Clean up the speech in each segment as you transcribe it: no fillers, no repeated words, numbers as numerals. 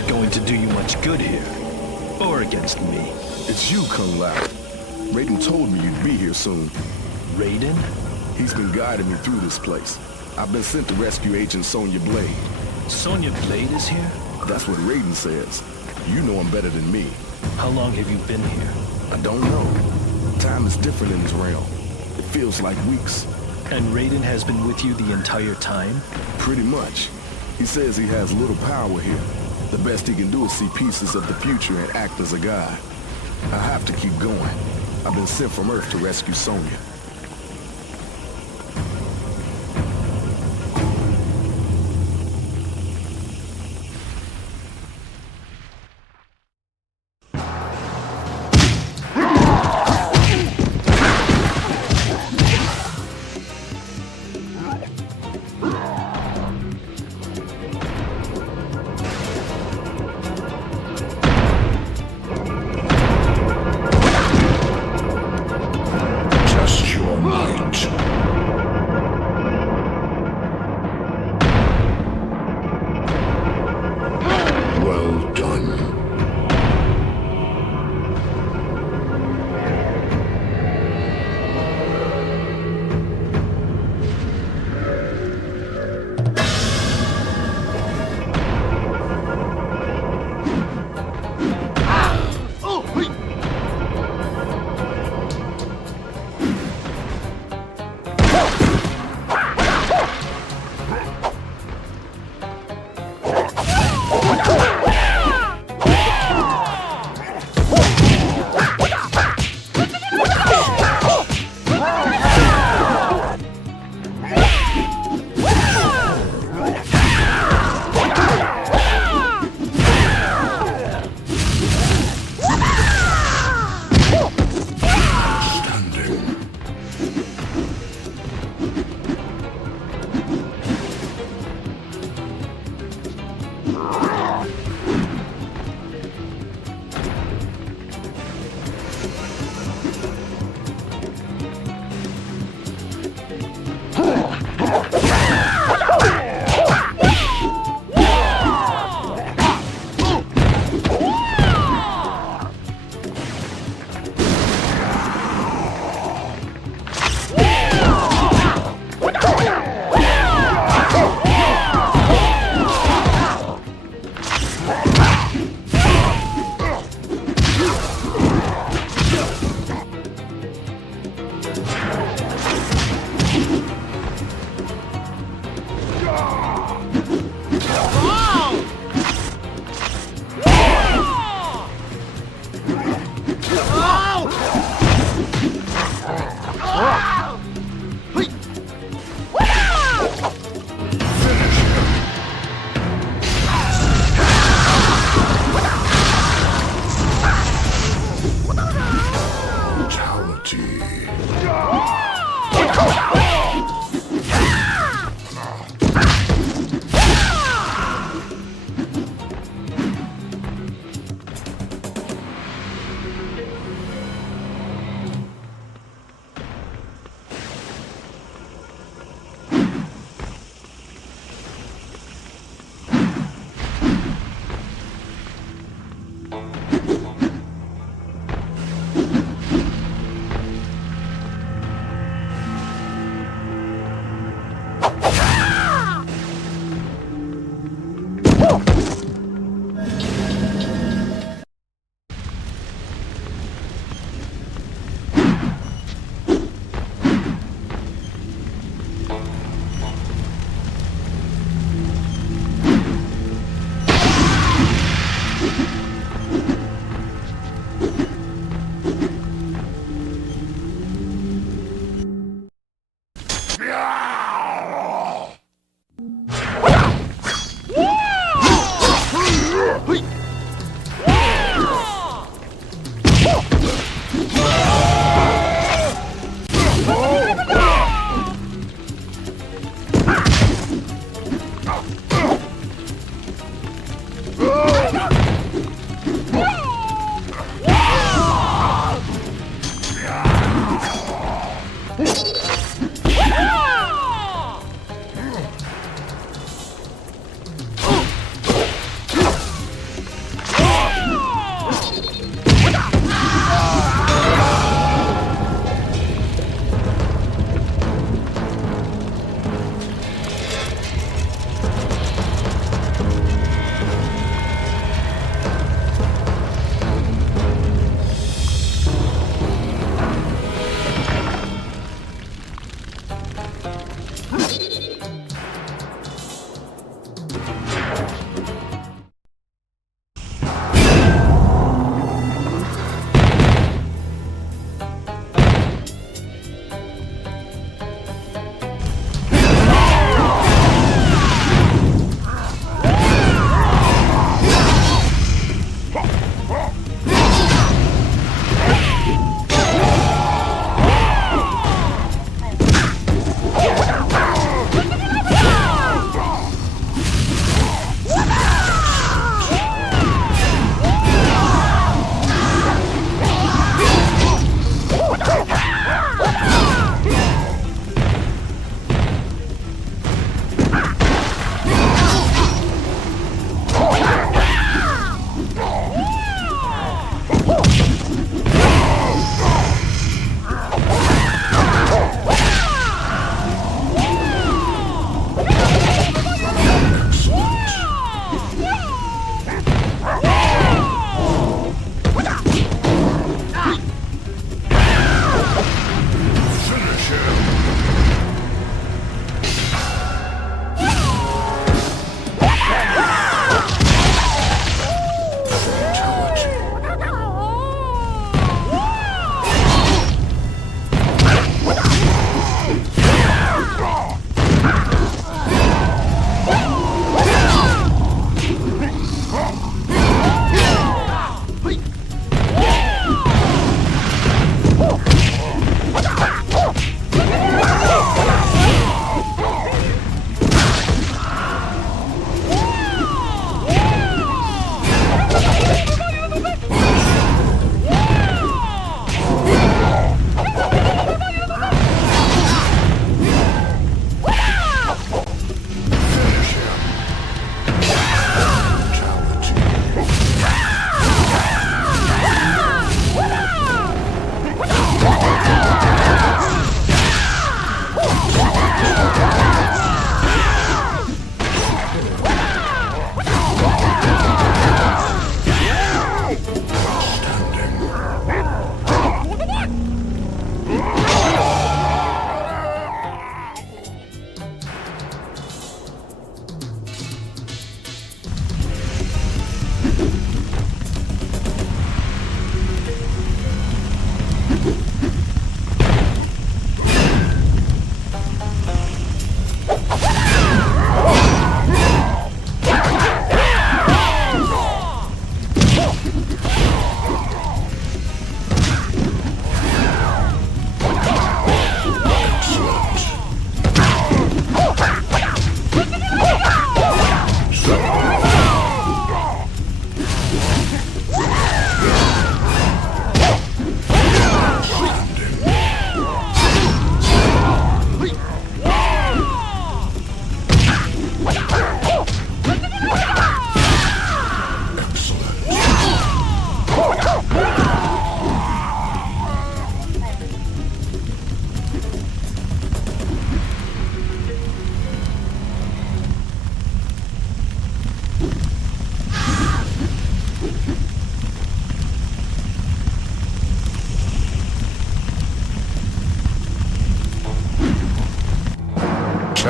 not going to do you much good here. Or against me. It's you, Kang Lao. Raiden told me you'd be here soon. Raiden? He's been guiding me through this place. I've been sent to rescue Agent Sonya Blade. Sonya Blade is here? That's what Raiden says. You know him better than me. How long have you been here? I don't know. Time is different in this realm. It feels like weeks. And Raiden has been with you the entire time? Pretty much. He says he has little power here. The best he can do is see pieces of the future and act as a guide. I have to keep going. I've been sent from Earth to rescue Sonya.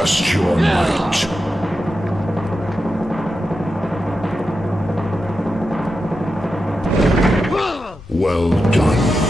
Test your might. Well done.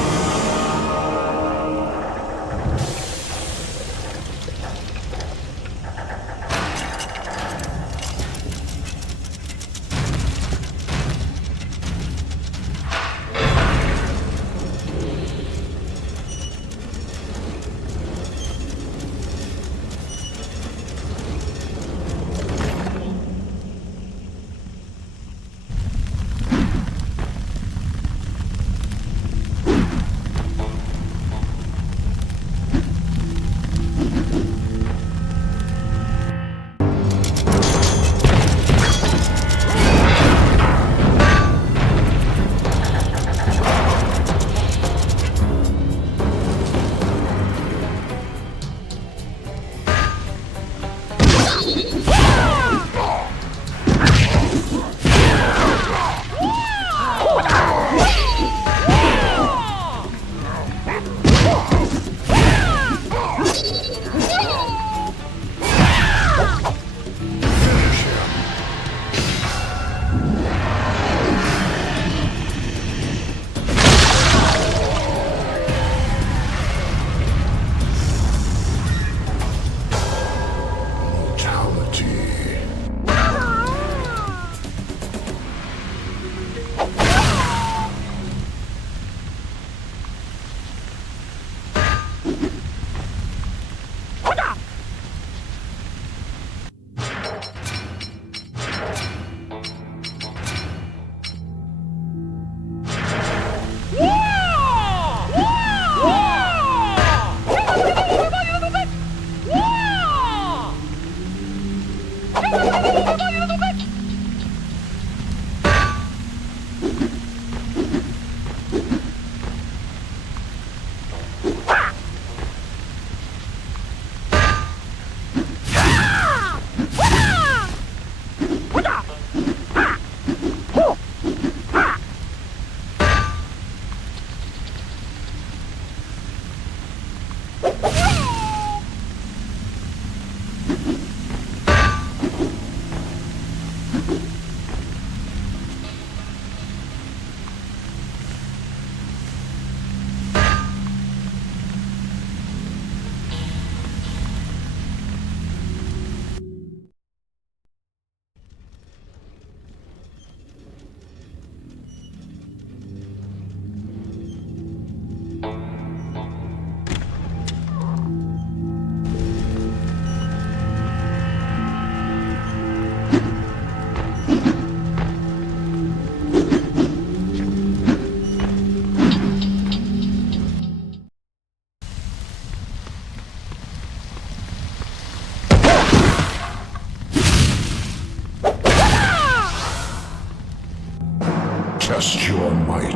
Test your might.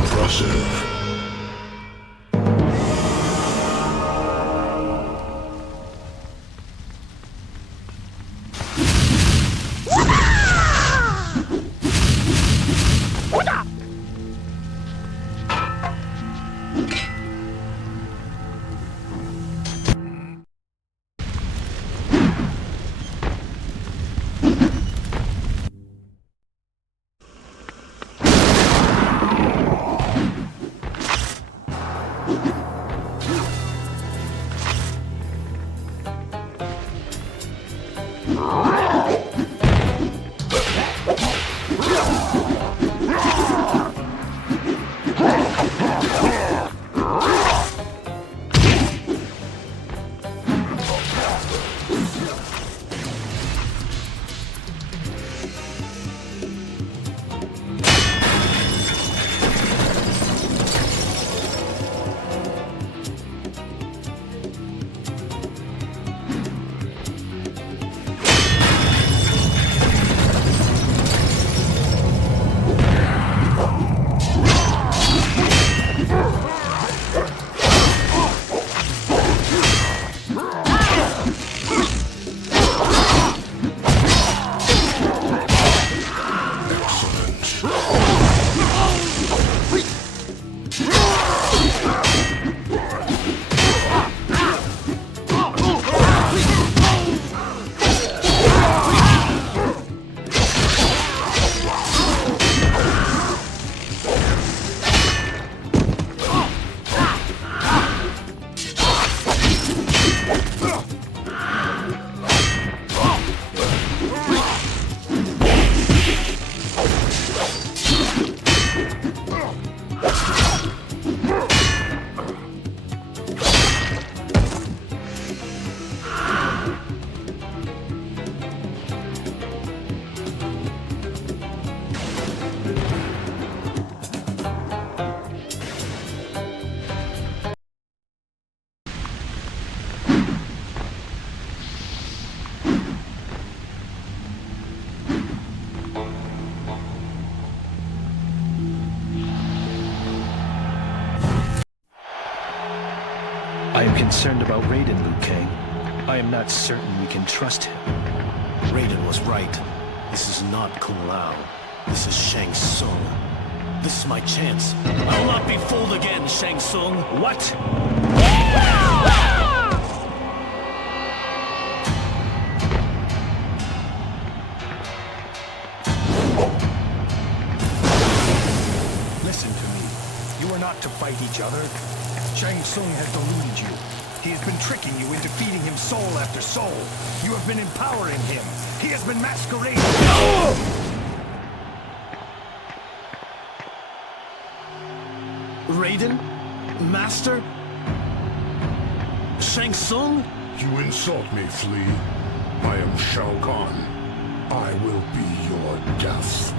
Impressive. concerned about Raiden, Liu Kang? I am not certain we can trust him. Raiden was right. This is not Kung Lao. This is Shang Tsung. This is my chance. I will not be fooled again, Shang Tsung. What? Listen to me. You are not to fight each other. Shang Tsung has deluded you. He has been tricking you into feeding him soul after soul. You have been empowering him. He has been masquerading. Raiden? Master? Shang Tsung? You insult me, Flea. I am Shao Kahn. I will be your death.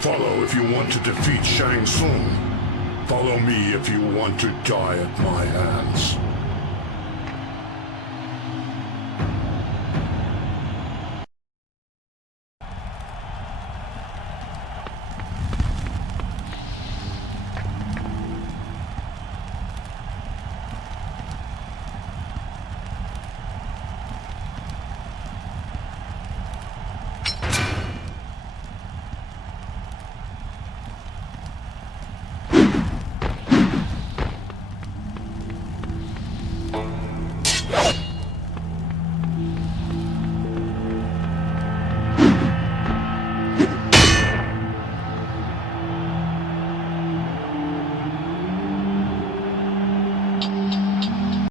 Follow if you want to defeat Shang Tsung. Follow me if you want to die at my hands.